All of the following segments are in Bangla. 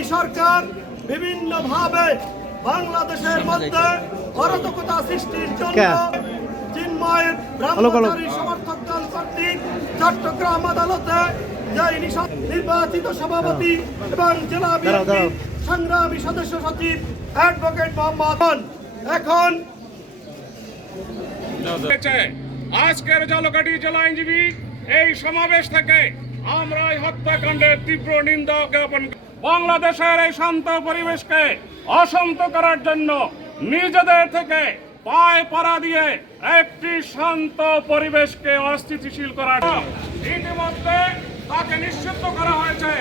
বিপ্লবী সরকার বিভিন্নভাবে বাংলাদেশের মধ্যে অরাজকতা সৃষ্টির জন্য চিন্ময়ের ব্রহ্মচারী সমর্থক দল কর্তৃক চট্টগ্রাম আদালতে নির্বাচিত সভাপতি এবং জেলা বিএনপির সংগ্রামী সদস্য সচিব অ্যাডভোকেট মোহাম্মদ এখন আজকের ঝালকাঠি জেলা আইনজীবী এই সমাবেশ থেকে আমরা এই হত্যাকাণ্ডের তীব্র নিন্দা জ্ঞাপন বাংলাদেশের এই শান্ত পরিবেশকে অশান্ত করার জন্য নিজেদের থেকে পায়ে পাড়া দিয়ে একটি শান্ত পরিবেশকে অস্থিতিশীল করার ইতিমধ্যে তাকে নিষিদ্ধ করা হয়েছে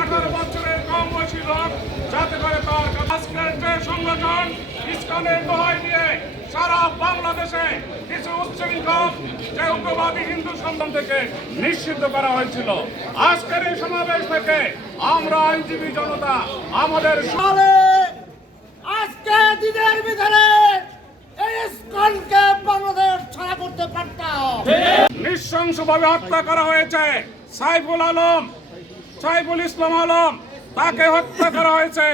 18 বছরের কম বয়সী লোক যাতে করে তার আজকের যে সংগঠন ইসলামের দোহাই দিয়ে সারা বাংলাদেশে কিছু উচ্ছৃঙ্খল যে উগ্রবাদী হিন্দু সংগঠন থেকে নিষিদ্ধ করা হয়েছিল। আজকের এই সমাবেশ থেকে আমরা আইনজীবী জনতা আমাদের আজকে দিনের ভিতরে বাংলাদেশ ছাড়া করতে পারতাম। নৃশংসভাবে হত্যা করা হয়েছে সাইফুল ইসলাম আলম, তাকে হত্যা করা হয়েছে।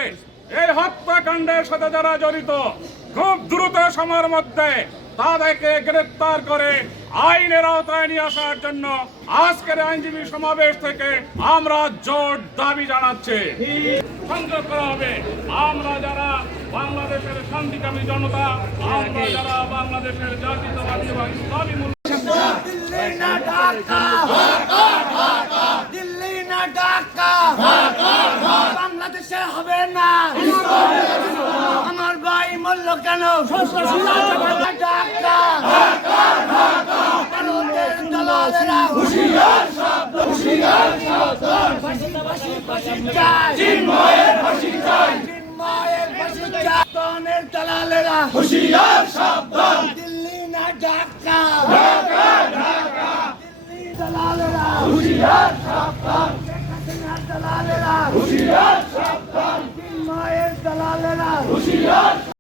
এই হত্যাকাণ্ডের সাথে যারা জড়িত খুব দ্রুত সময়ের মধ্যে তাদেরকে গ্রেফতার করে আইনের আওতায় নিয়ে আসার জন্য আজকের আইনজীবী সমাবেশ থেকে আমরা জোর দাবি জানাচ্ছি। সংযোগ করা হবে আমরা যারা বাংলাদেশের শান্তিকামী জনতা, আমরা যারা বাংলাদেশের জাতীয়তাবাদী এবং ইসলামী মূল্য দিল্লি না ঢাকা বাংলাদেশে হবে না। আমার ভাই মূল্য কেন ঢাকা দলালেরা হুঁশিয়ার দলালেরা হুঁশিয়ার সাবধান। দিল্লি না ঢাকা দিল্লি দলালেরা হুঁশিয়ার সাবধান। দলালেরা হুঁশিয়ার সাবধান। চিন্ময়ের দলালেরা হুঁশিয়ার